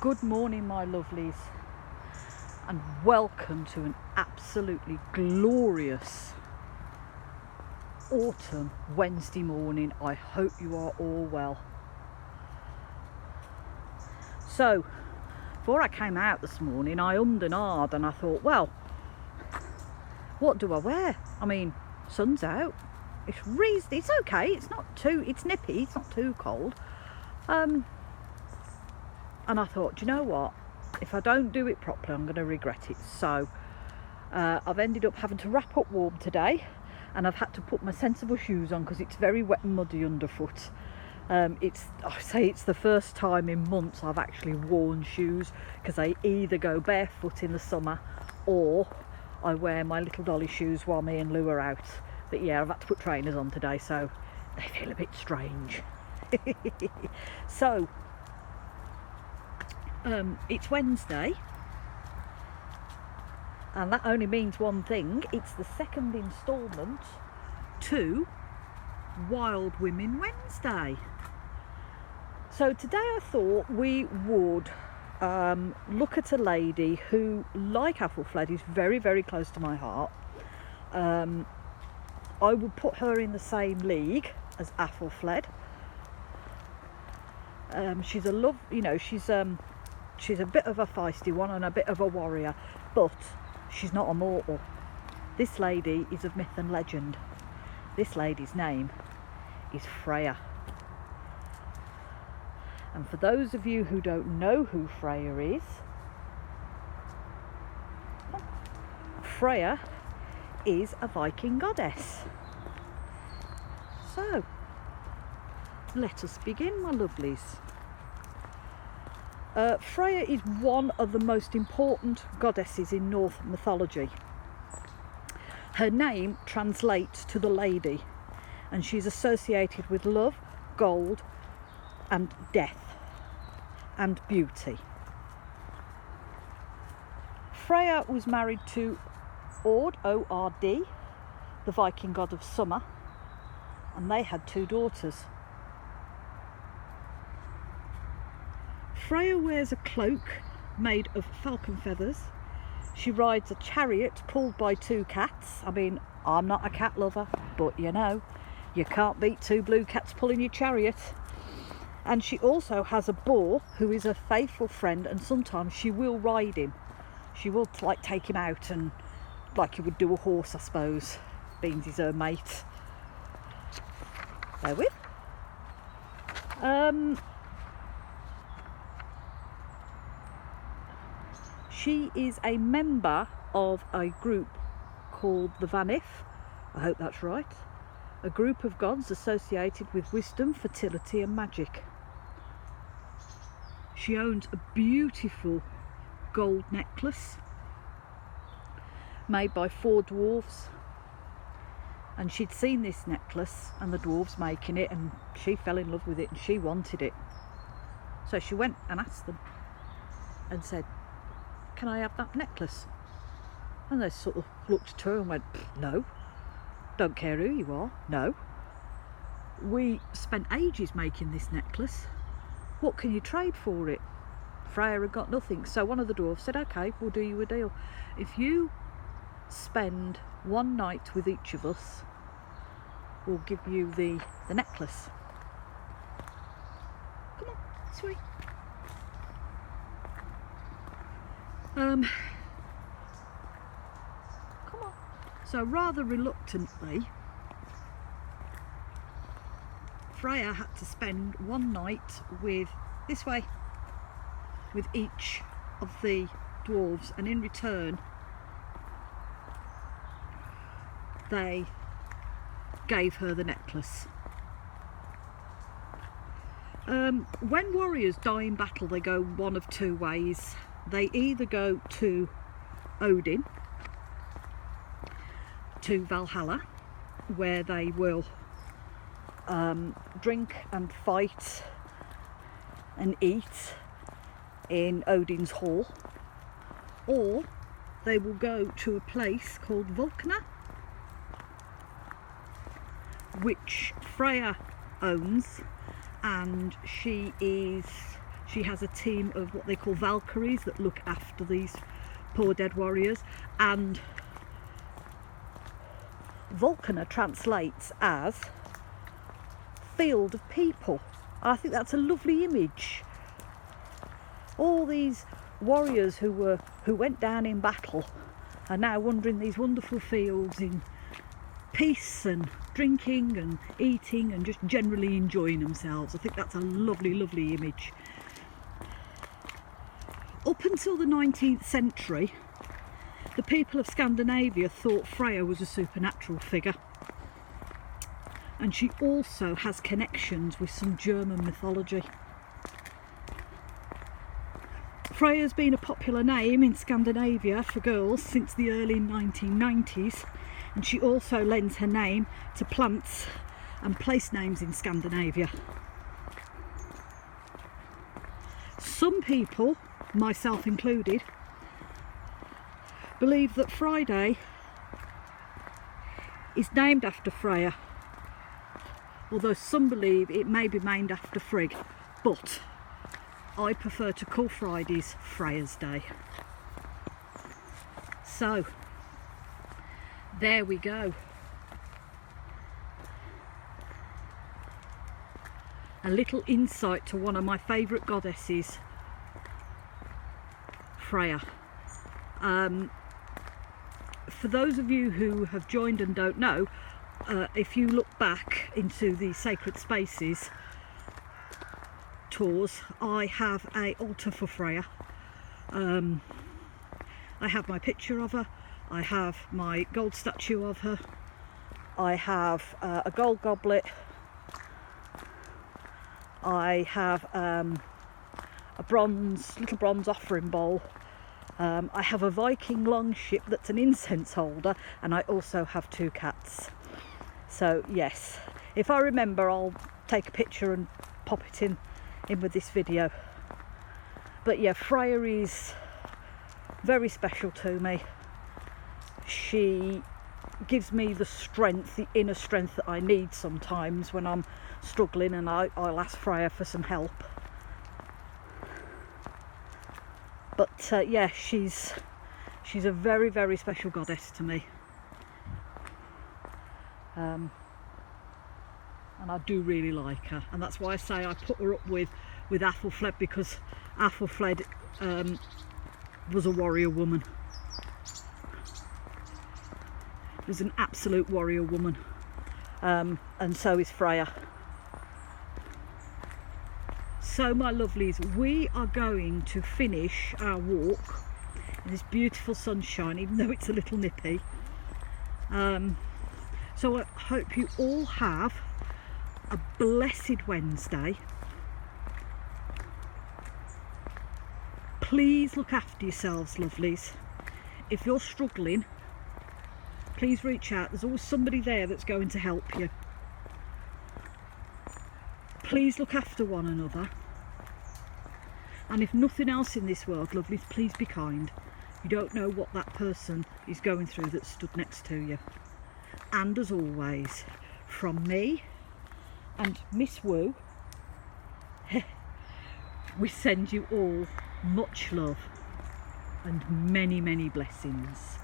Good morning, my lovelies, and welcome to an absolutely glorious autumn Wednesday morning. I hope you are all well. So, before I came out this morning, I ummed and ahed and I thought, well, what do I wear? I mean, sun's out. It's okay. It's nippy. It's not too cold. And I thought, do you know what? If I don't do it properly, I'm going to regret it. So I've ended up having to wrap up warm today, and I've had to put my sensible shoes on because it's very wet and muddy underfoot. It's the first time in months I've actually worn shoes, because I either go barefoot in the summer or I wear my little dolly shoes while me and Lou are out. But yeah, I've had to put trainers on today, so they feel a bit strange. So it's Wednesday, and that only means one thing: it's the second instalment to Wild Women Wednesday. So today I thought we would look at a lady who, like Athelflaed, is very, very close to my heart. I would put her in the same league as Athelflaed. She's a love, she's a bit of a feisty one and a bit of a warrior, but she's not a mortal. This lady is of myth and legend. This lady's name is Freya. And for those of you who don't know who Freya is, Freya is a Viking goddess. So, let us begin, my lovelies. Freya is one of the most important goddesses in Norse mythology. Her name translates to the lady, and she's associated with love, gold, and death, and beauty. Freya was married to Ord, O-R-D, the Viking god of summer, and they had 2 daughters. Freya wears a cloak made of falcon feathers. She rides a chariot pulled by 2 cats. I mean, I'm not a cat lover, but you can't beat 2 blue cats pulling your chariot. And she also has a boar who is a faithful friend, and sometimes she will ride him. She will take him out, and like you would do a horse, I suppose, being he's her mate. Bear with. She is a member of a group called the Vanith, I hope that's right, a group of gods associated with wisdom, fertility and magic. She owns a beautiful gold necklace made by 4 dwarves, and she'd seen this necklace and the dwarves making it, and she fell in love with it and she wanted it. So she went and asked them and said, "Can I have that necklace?" And they sort of looked at her and went, "No, don't care who you are, no. We spent ages making this necklace. What can you trade for it?" Freya had got nothing, so one of the dwarves said, "Okay, we'll do you a deal. If you spend 1 night with each of us, we'll give you the necklace." Come on, sweet. Come on. So rather reluctantly, Freya had to spend 1 night with each of the dwarves, and in return they gave her the necklace. When warriors die in battle, they go one of 2 ways. They either go to Odin, to Valhalla, where they will drink and fight and eat in Odin's hall, or they will go to a place called Vulcana, which Freya owns, and she is She has a team of what they call Valkyries that look after these poor dead warriors, and Vulcana translates as field of people. I think that's a lovely image. All these warriors who went down in battle are now wandering these wonderful fields in peace and drinking and eating and just generally enjoying themselves. I think that's a lovely, lovely image. Up until the 19th century, the people of Scandinavia thought Freya was a supernatural figure, and she also has connections with some German mythology. Freya's been a popular name in Scandinavia for girls since the early 1990s, and she also lends her name to plants and place names in Scandinavia. Some people, myself included, believe that Friday is named after Freya, although some believe it may be named after Frigg, but I prefer to call Fridays Freya's Day. So there we go. A little insight to one of my favourite goddesses, Freya. For those of you who have joined and don't know, if you look back into the Sacred Spaces tours, I have an altar for Freya. I have my picture of her, I have my gold statue of her, I have a gold goblet, I have a little bronze offering bowl, I have a Viking longship that's an incense holder, and I also have 2 cats. So yes, if I remember, I'll take a picture and pop it in with this video. But yeah, Freya is very special to me. She gives me the strength, the inner strength that I need sometimes when I'm struggling, and I'll ask Freya for some help. But yeah, she's a very, very special goddess to me. And I do really like her, and that's why I say I put her up with Athelflaed, because Athelflaed was a warrior woman. Was an absolute warrior woman, and so is Freya. So my lovelies, we are going to finish our walk in this beautiful sunshine, even though it's a little nippy. So I hope you all have a blessed Wednesday. Please look after yourselves, lovelies. If you're struggling, please reach out. There's always somebody there that's going to help you. Please look after one another. And if nothing else in this world, lovelies, please be kind. You don't know what that person is going through that stood next to you. And as always, from me and Miss Woo, we send you all much love and many, many blessings.